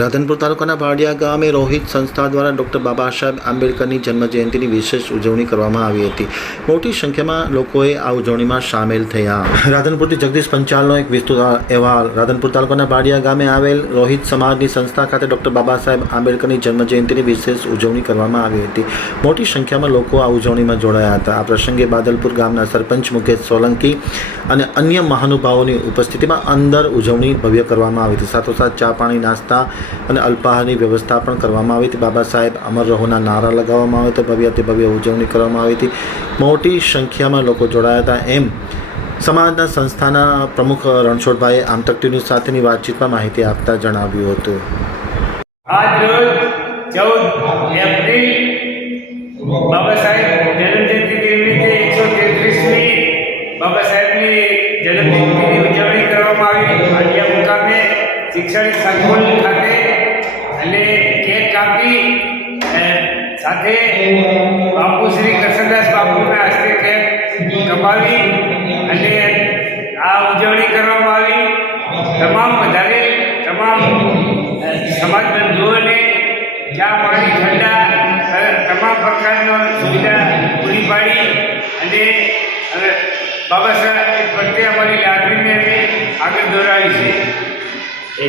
રાધનપુર તાલુકાના ભાડિયા ગામે રોહિત સંસ્થા દ્વારા ડૉક્ટર બાબા સાહેબ આંબેડકરની જન્મજયંતિની વિશેષ ઉજવણી કરવામાં આવી હતી. મોટી સંખ્યામાં લોકોએ આ ઉજવણીમાં સામેલ થયા. રાધનપુરથી જગદીશ પંચાલનો એક વિસ્તૃત અહેવાલ. રાધનપુર તાલુકાના ભાડિયા ગામે આવેલ રોહિત સમાજની સંસ્થા ખાતે ડૉક્ટર બાબા સાહેબ આંબેડકરની જન્મજયંતિની વિશેષ ઉજવણી કરવામાં આવી હતી. મોટી સંખ્યામાં લોકો આ ઉજવણીમાં જોડાયા હતા. આ પ્રસંગે બાદલપુર ગામના સરપંચ મુકેશ સોલંકી અને અન્ય મહાનુભાવોની ઉપસ્થિતિમાં અંદર ઉજવણી ભવ્ય કરવામાં આવી હતી. સાથોસાથ ચા પાણી નાસ્તા અને અલ્પાહારની વ્યવસ્થા પણ કરવામાં આવી હતી. બાબા સાહેબ અમર રહોના નારા લગાવવામાં આવ્યા હતા. ભવ્યથી ભવ્ય ઉજવણી કરવામાં આવી હતી. મોટી સંખ્યામાં લોકો જોડાયા હતા. એમ સમાજના સંસ્થાના પ્રમુખ રણછોડભાઈએ આમતક ટીવી સાથેની વાતચીતમાં માહિતી આપતા જણાવ્યું હતું. શૈક્ષણિક સંકુલ ખાતે અને કેક કાપી સાથે બાપુ શ્રી કૃષ્ણદાસ બાપુના હસ્તે કેક કપાવી અને આ ઉજવણી કરવામાં આવી. તમામ વધારે તમામ સમાજ બંધુઓને ચા પાણી ઠંડા તમામ પ્રકારનો સુવિધા પૂરી પાડી અને બાબા સાહેબ પ્રત્યે અમારી લાગણીને આગળ દોરાવી છે.